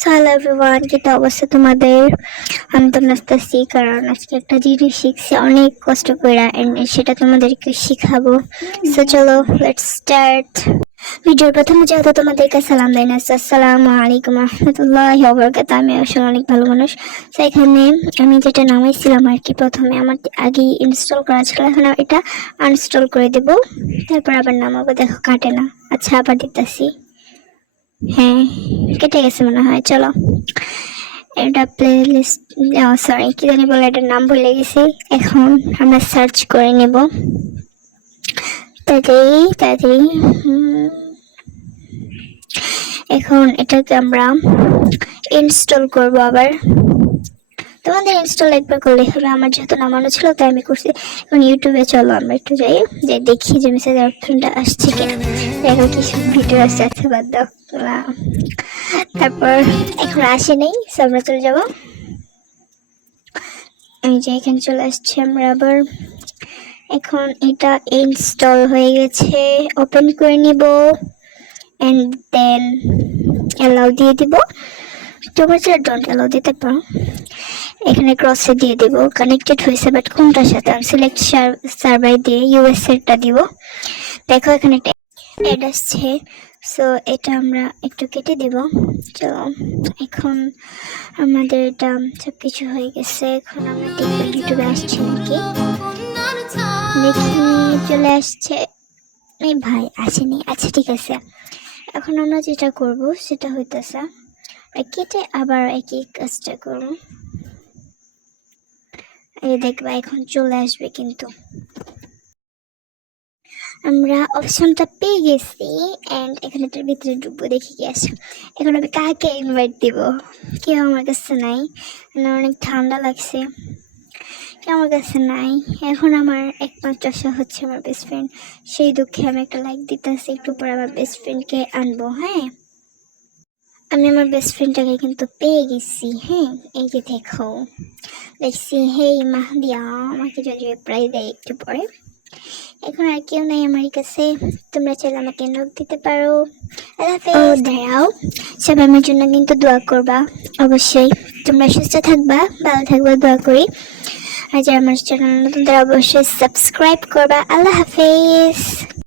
So hello everyone, কি তো অবস্থা তোমাদের? আমি তো নাচতেছি কারণ আজকে একটা জিনিস শিখছি অনেক কষ্ট করে, এন্ড সেটা তোমাদেরকে শিখাবো। সো চলো লেটস স্টার্ট। ভিডিওর প্রথমে যেহেতু তোমাদেরকে সালাম দেয় না, আসসালামু আলাইকুম রহমতুল্লাহি ওয়া বারাকাতুহু। আমি আসলে অনেক ভালো মানুষ। তো এখানে আমি যেটা নামাইছিলাম আর কি, প্রথমে আমার আগে ইনস্টল করা ছিল, এখন এটা আনইনস্টল করে দেব, তারপর আবার নামাবো। দেখো কাটে না। আচ্ছা আবার দিতেছি। হ্যাঁ, কেটে গেছে মনে হয়। চলো এটা প্লে লিস্ট, সরি কি জানি বলে, এটার নাম ভুলে গেছি। এখন আমরা সার্চ করে নেব তাড়াতাড়ি তাড়াতাড়ি। এখন এটাকে আমরা ইনস্টল করব আবার। তোমাদের ইনস্টল একবার করলে হবে, আমার যেহেতু নামানো ছিল তাই আমি করছি। এখন ইউটিউবে চলো আমরা একটু যাই, যে দেখি যে মেসেজ অপশনটা আসছে কিনা। দেখো কিছু ভিডিও আসছে, আছে বাদ দাও। তারপর এখন আসে নেই, সো আমরা চলে যাবো। এই যে এখানে চলে আসছে, আমরা আবার এখন এটা ইনস্টল হয়ে গেছে, ওপেন করে নিব এন্ড দেন অ্যালাউ দিয়ে দিব। তোমার যেটা ডোন্ট অ্যালাউ দিতে পারো। এখানে ক্রসে দিয়ে দিব কানেক্টেড হয়েছে, বাট কোনটার সাথে? আমি সিলেক্ট সার্ভার দিয়ে ইউএস এরটা দিব। দেখো এখানে একটা অ্যাড আসছে, সো এটা আমরা একটু কেটে দেব। চলো এখন আমাদের এটা সব কিছু হয়ে গেছে। এখন আমরা দেখব ইউটিউবে আসছে নাকি, দেখি চলে আসছে। এই ভাই আসেনি। আচ্ছা ঠিক আছে, এখন আমরা যেটা করব সেটা হইতেছে কেটে আবার একই কাজটা করব। এই দেখবা এখন চলে আসবে, কিন্তু আমরা অপশনটা পেয়ে গেছি। এন্ড এখানে এটার ভিতরে ঢুকবো, দেখি কি আছে। এখন আমি কাকে ইনভাইট দিব? কেউ আমার কাছে নাই, অনেক ঠান্ডা লাগছে, কেউ আমার কাছে নাই। এখন আমার একমাত্র আশা হচ্ছে আমার বেস্ট ফ্রেন্ড। সেই দুঃখে আমি একটা লাইক দিতেছি, একটু পরে আমার বেস্ট ফ্রেন্ডকে আনবো। হ্যাঁ, আমি আমার বেস্ট ফ্রেন্ডটাকে কিন্তু পেয়ে গেছি। হ্যাঁ, এই যে দেখো, দেখছি হেই মাহদিয়া আমাকে যদি রিপ্লাই দেয় একটু পরে। এখন আর কেউ নাই আমার কাছে, তোমরা চাইলে আমাকে নোট দিতে পারো। দাঁড়াও, সবাই আমার জন্য কিন্তু দোয়া করবা অবশ্যই। তোমরা সুস্থ থাকবা, ভালো থাকবা, দোয়া করি। আর যারা আমার চ্যানেল নতুন তারা অবশ্যই সাবস্ক্রাইব করবা। আল্লাহ হাফেজ।